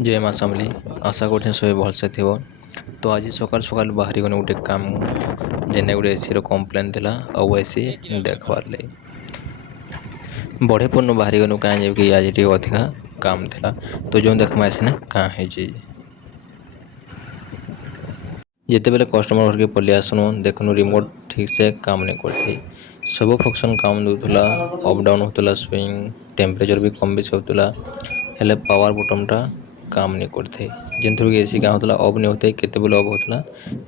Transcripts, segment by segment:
जय माँ समली आशा करछे सबै भलसे थिब। तो आज सकाल सकाल बाहरी गने गोटे काम जेने गोटे एसी रो कम्प्लेन थिला आउ एसी देखबार ले बड़े पूर्ण बाहरी गनु कहाँ जे कि आज टी अधिका काम थिला। तो जो देखमा एसने कहाँ है जी जिते बेले कस्टमर घर के पलि आसनु देखनु रिमोट ठीक से काम नहीं करथी। सब फंक्शन काम दूला अप डाउन होतला स्विंग टेम्परेचर भी कम बेसी होतला हेले पावर बटन टा काम नहीं करथे। जेन थ्रू एसी का होतला ऑफ नहीं होते केते बेले ऑफ होतला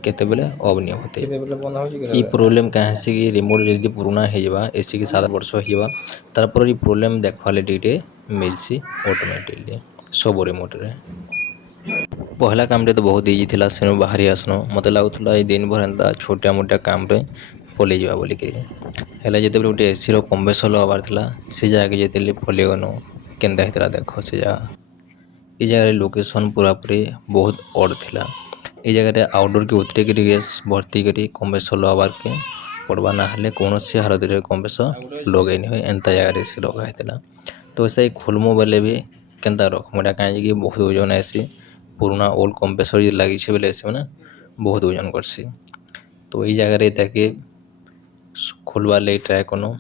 केते बेले ऑफ नहीं होते। ई प्रॉब्लम कहाँ से कि रिमोट जल्दी पुराना हो जावा एसी के 7 वर्ष हो जावा तार पर ई प्रॉब्लम देखवाले टीटे मिलसी ऑटोमेटिकली सब रिमोट रे। पहला काम रे तो बहुत इजी थिला सेनु बाहरी आसनो मते लागुथला ए दिन भर एंता छोटा मोटा काम रे पलि जावा बोली के हेले जेते बेले गोटे एसी रो कंप्रेसर लगाबार थिला से जाके जेते पलि गनो केनता हितरा देखो से जा ई जगह लोकेशन पूरा पूरी बहुत ऑड थिला। ई जगह आउटडोर के उतरे के गैस भर्ती करी कंप्रेसर लगाबार के पड़वा ना हेले कौनसी हालत रे कंप्रेसर लगे नहीं एंता जगह से लगा हेतला। तो ऐसे खोलमो बेले भी केनता रखमोटा काहे कि बहुत ओजन ऐसी पुराना ओल्ड कंप्रेसर जे लगी छे बेले ऐसे माने बहुत ओजन करसी। तो ई जगह रे ताके खोलवा ले ट्राई कनो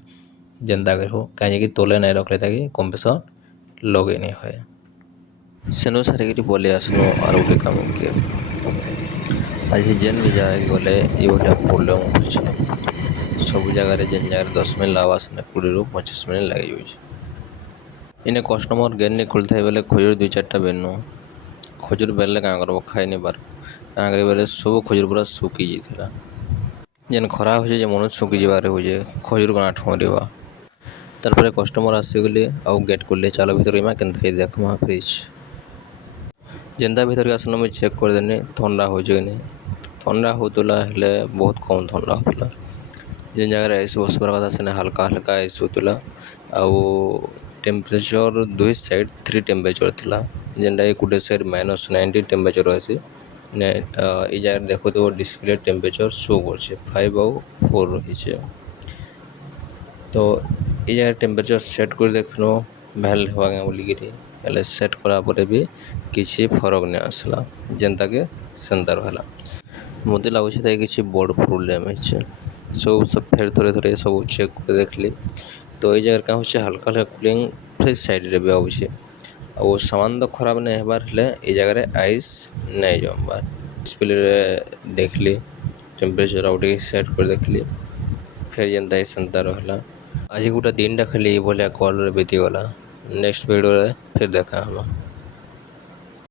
जेंता कर हो काहे कि तोले नहीं रखले ताकि कंप्रेसर लगे नहीं होए सेनो सारे बोले आसनो और गोटे काम के आज जेन भी जाए गले ये गोटे प्रॉब्लम हो सब जगह जेन जगह 10 मिनट लावा से 20 ରୁ 25 मिनट लगे जाए इने कस्टमर गेन नहीं खुलता बेले खोजर 2-4टा बेनु खोजर बेले क्या कर खाई नहीं पार क्या कर बेले सब खोजर पूरा सुखी जाता जेन खराब हो मन सुखी जबार हो खोजर को ठहरवा तार कस्टमर आसीगले आउ गेट करले चलो भर के देखमा फ्रिज जेनता भीतर के आसना मुझे चेक कर देने ठंडा हो नहीं ठंडा होतला हेले बहुत कम ठंडा होतला जेन जगह ऐसे बसबार कथा से हल्का हल्का ऐसे होतला आउ टेम्परेचर 2 साइड 3 टेम्परेचर थिला जेनटा गोटे साइड -90 टेम्परेचर आसी ई जगह देखो तो डिस्प्ले टेम्परेचर शो कर 5 और 4 रही। तो ये जगह टेम्परेचर सेट कर देखनो भल हवा बोलिकी हेले सेट करा परे भी किसी फरक नहीं आसला जेनता के सेंता रहा मत लगुच किसी बड़ प्रोब्लेम है सब फेर थोड़े थोड़े सब चेक कर देखली। तो ये जगह क्या हो हल्का हल्का कूलिंग फ्रिज साइड रे भी आउे और सामान तो खराब नहीं हबार हेले ये जगह आइस नहीं जमबार डिस्प्ले देखली टेम्परेचर आउट सेट कर देखली फिर जेनता सेंता रहा। आज गोटे दिन टा खाली ये भाया कल बीतीगला नेक्स्ट वीडियो फिर देखा हम।